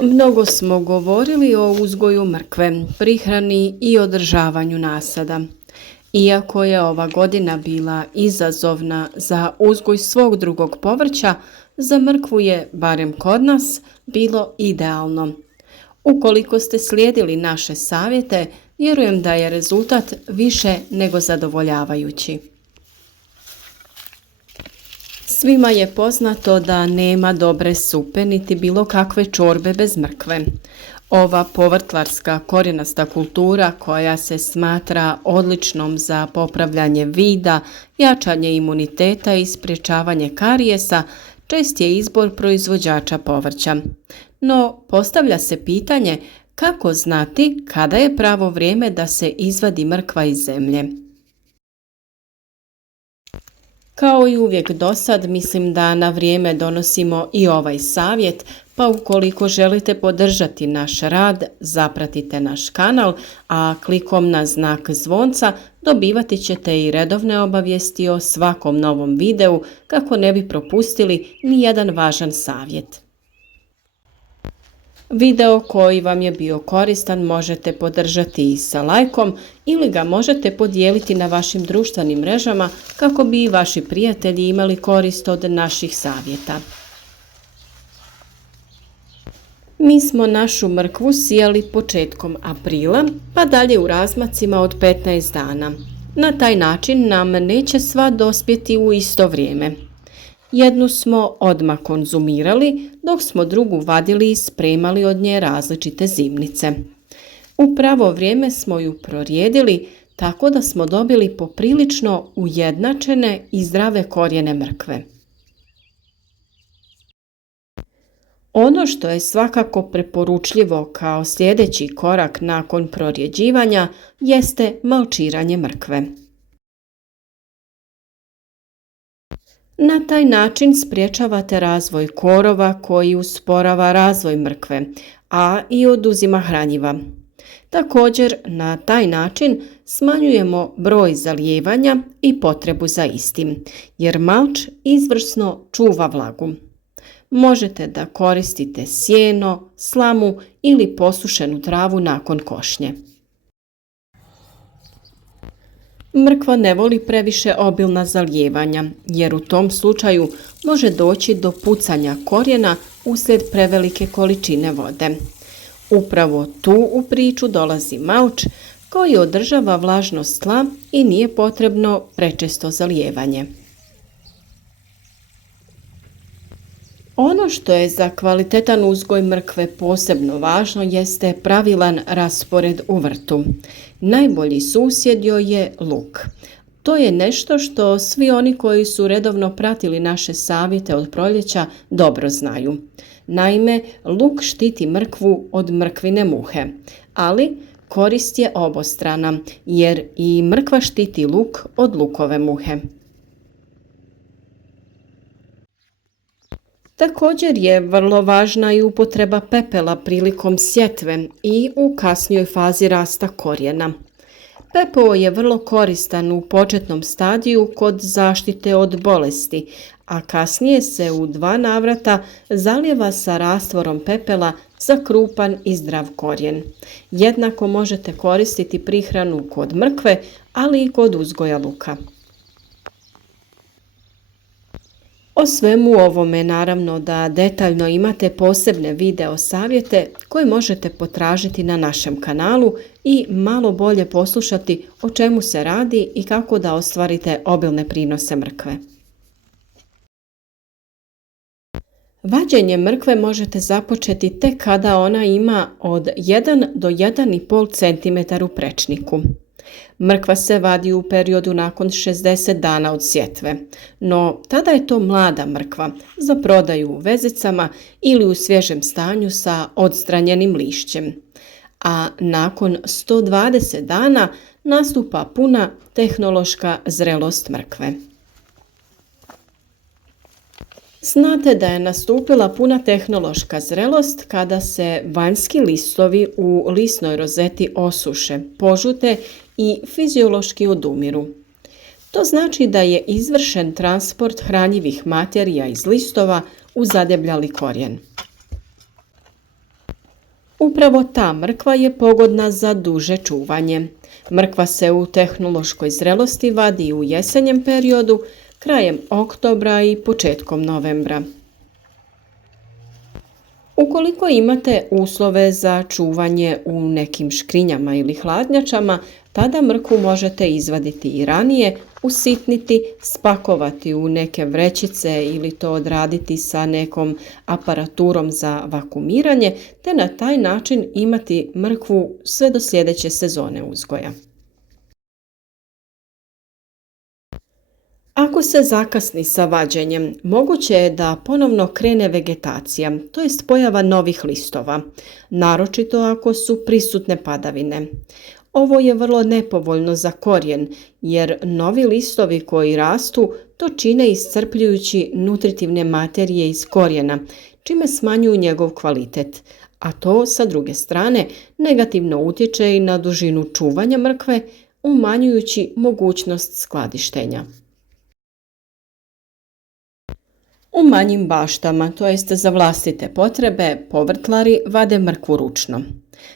Mnogo smo govorili o uzgoju mrkve, prihrani i održavanju nasada. Iako je ova godina bila izazovna za uzgoj svog drugog povrća, za mrkvu je, barem kod nas, bilo idealno. Ukoliko ste slijedili naše savjete, vjerujem da je rezultat više nego zadovoljavajući. Svima je poznato da nema dobre supe niti bilo kakve čorbe bez mrkve. Ova povrtlarska korijenasta kultura koja se smatra odličnom za popravljanje vida, jačanje imuniteta i sprječavanje karijesa, čest je izbor proizvođača povrća. No, postavlja se pitanje kako znati kada je pravo vrijeme da se izvadi mrkva iz zemlje. Kao i uvijek dosad, mislim da na vrijeme donosimo i ovaj savjet, pa ukoliko želite podržati naš rad, zapratite naš kanal, a klikom na znak zvonca dobivati ćete i redovne obavijesti o svakom novom videu kako ne bi propustili ni jedan važan savjet. Video koji vam je bio koristan možete podržati i sa lajkom ili ga možete podijeliti na vašim društvenim mrežama kako bi i vaši prijatelji imali korist od naših savjeta. Mi smo našu mrkvu sijali početkom aprila, pa dalje u razmacima od 15 dana. Na taj način nam neće sva dospjeti u isto vrijeme. Jednu smo odmah konzumirali, dok smo drugu vadili i spremali od nje različite zimnice. U pravo vrijeme smo ju prorijedili, tako da smo dobili poprilično ujednačene i zdrave korijene mrkve. Ono što je svakako preporučljivo kao sljedeći korak nakon prorjeđivanja jeste malčiranje mrkve. Na taj način spriječavate razvoj korova koji usporava razvoj mrkve, a i oduzima hranjiva. Također, na taj način smanjujemo broj zalijevanja i potrebu za istim, jer malč izvrsno čuva vlagu. Možete da koristite sjeno, slamu ili posušenu travu nakon košnje. Mrkva ne voli previše obilna zalijevanja, jer u tom slučaju može doći do pucanja korijena uslijed prevelike količine vode. Upravo tu u priču dolazi malč koji održava vlažnost tla i nije potrebno prečesto zalijevanje. Ono što je za kvalitetan uzgoj mrkve posebno važno jeste pravilan raspored u vrtu. Najbolji susjed joj je luk. To je nešto što svi oni koji su redovno pratili naše savjete od proljeća dobro znaju. Naime, luk štiti mrkvu od mrkvine muhe, ali korist je obostrana jer i mrkva štiti luk od lukove muhe. Također je vrlo važna i upotreba pepela prilikom sjetve i u kasnijoj fazi rasta korijena. Pepeo je vrlo koristan u početnom stadiju kod zaštite od bolesti, a kasnije se u 2 navrata zalijeva sa rastvorom pepela za krupan i zdrav korijen. Jednako možete koristiti prihranu kod mrkve, ali i kod uzgoja luka. O svemu ovome naravno da detaljno imate posebne video savjete koje možete potražiti na našem kanalu i malo bolje poslušati o čemu se radi i kako da ostvarite obilne prinose mrkve. Vađenje mrkve možete započeti tek kada ona ima od 1 do 1,5 cm u prečniku. Mrkva se vadi u periodu nakon 60 dana od sjetve, no tada je to mlada mrkva za prodaju u vezicama ili u svježem stanju sa odstranjenim lišćem. A nakon 120 dana nastupa puna tehnološka zrelost mrkve. Znate da je nastupila puna tehnološka zrelost kada se vanjski listovi u lisnoj rozeti osuše, požute i fiziološki odumiru. To znači da je izvršen transport hranjivih materija iz listova u zadebljali korijen. Upravo ta mrkva je pogodna za duže čuvanje. Mrkva se u tehnološkoj zrelosti vadi u jesenjem periodu, krajem oktobra i početkom novembra. Ukoliko imate uslove za čuvanje u nekim škrinjama ili hladnjačama, tada mrkvu možete izvaditi i ranije, usitniti, spakovati u neke vrećice ili to odraditi sa nekom aparaturom za vakumiranje, te na taj način imati mrkvu sve do sljedeće sezone uzgoja. Ako se zakasni sa vađenjem, moguće je da ponovno krene vegetacija, to jest pojava novih listova, naročito ako su prisutne padavine. Ovo je vrlo nepovoljno za korijen, jer novi listovi koji rastu to čine iscrpljujući nutritivne materije iz korijena, čime smanjuju njegov kvalitet, a to sa druge strane negativno utječe i na dužinu čuvanja mrkve, umanjujući mogućnost skladištenja. U manjim baštama, to jest za vlastite potrebe, povrtlari vade mrkvu ručno.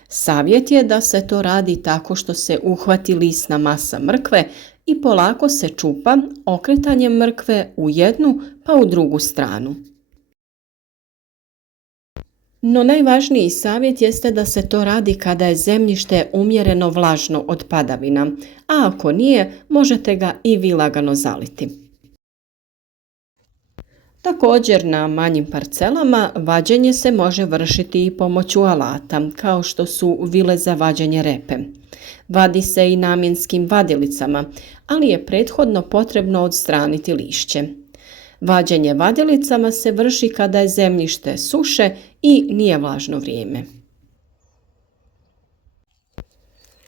Savjet je da se to radi tako što se uhvati lisna masa mrkve i polako se čupa okretanjem mrkve u jednu pa u drugu stranu. No najvažniji savjet jeste da se to radi kada je zemljište umjereno vlažno od padavina, a ako nije, možete ga i vi lagano zaliti. Također na manjim parcelama vađenje se može vršiti i pomoću alata, kao što su vile za vađenje repe. Vadi se i namjenskim vadilicama, ali je prethodno potrebno odstraniti lišće. Vađenje vadilicama se vrši kada je zemljište suše i nije vlažno vrijeme.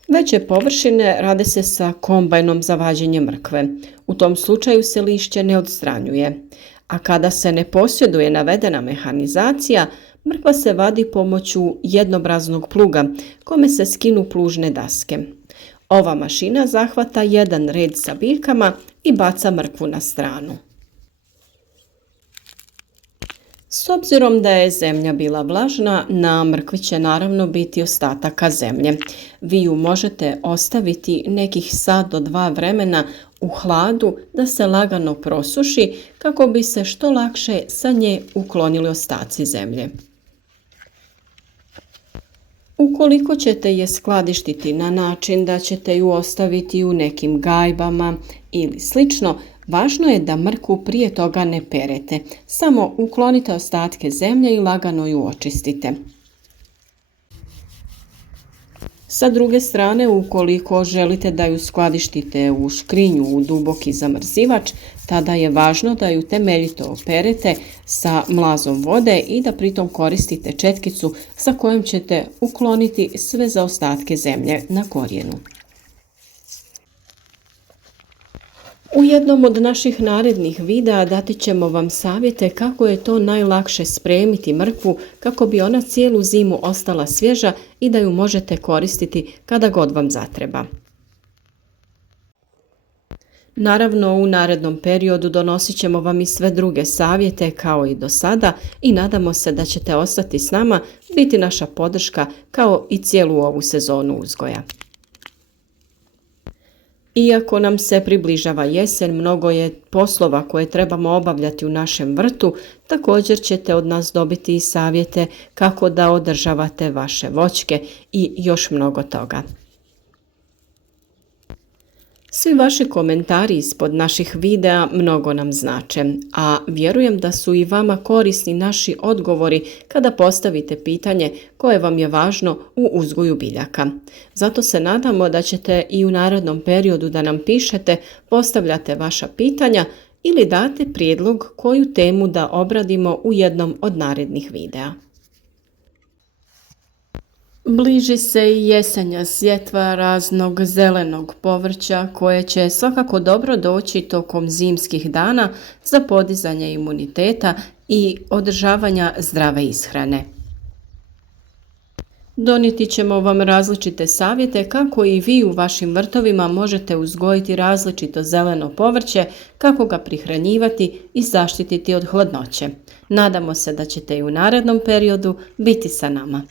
Veće površine rade se sa kombajnom za vađenje mrkve. U tom slučaju se lišće ne odstranjuje. A kada se ne posjeduje navedena mehanizacija, mrkva se vadi pomoću jednobraznog pluga, kome se skinu plužne daske. Ova mašina zahvata jedan red sa biljkama i baca mrkvu na stranu. S obzirom da je zemlja bila vlažna, na mrkvi će naravno biti ostataka zemlje. Vi ju možete ostaviti nekih sat do 2 vremena u hladu da se lagano prosuši kako bi se što lakše sa nje uklonili ostaci zemlje. Ukoliko ćete je skladištiti na način da ćete ju ostaviti u nekim gajbama ili slično, važno je da mrkvu prije toga ne perete, samo uklonite ostatke zemlje i lagano ju očistite. Sa druge strane, ukoliko želite da ju skladištite u škrinju u duboki zamrzivač, tada je važno da ju temeljito operete sa mlazom vode i da pritom koristite četkicu sa kojom ćete ukloniti sve zaostatke zemlje na korijenu. U jednom od naših narednih videa dati ćemo vam savjete kako je to najlakše spremiti mrkvu kako bi ona cijelu zimu ostala svježa i da ju možete koristiti kada god vam zatreba. Naravno, u narednom periodu donosit ćemo vam i sve druge savjete kao i do sada i nadamo se da ćete ostati s nama, biti naša podrška kao i cijelu ovu sezonu uzgoja. Iako nam se približava jesen, mnogo je poslova koje trebamo obavljati u našem vrtu, također ćete od nas dobiti i savjete kako da održavate vaše voćke i još mnogo toga. Svi vaši komentari ispod naših videa mnogo nam znače, a vjerujem da su i vama korisni naši odgovori kada postavite pitanje koje vam je važno u uzgoju biljaka. Zato se nadamo da ćete i u narednom periodu da nam pišete, postavljate vaša pitanja ili date prijedlog koju temu da obradimo u jednom od narednih videa. Bliži se i jesenja sjetva raznog zelenog povrća koje će svakako dobro doći tokom zimskih dana za podizanje imuniteta i održavanja zdrave ishrane. Donijeti ćemo vam različite savjete kako i vi u vašim vrtovima možete uzgojiti različito zeleno povrće, kako ga prihranjivati i zaštititi od hladnoće. Nadamo se da ćete i u narednom periodu biti sa nama.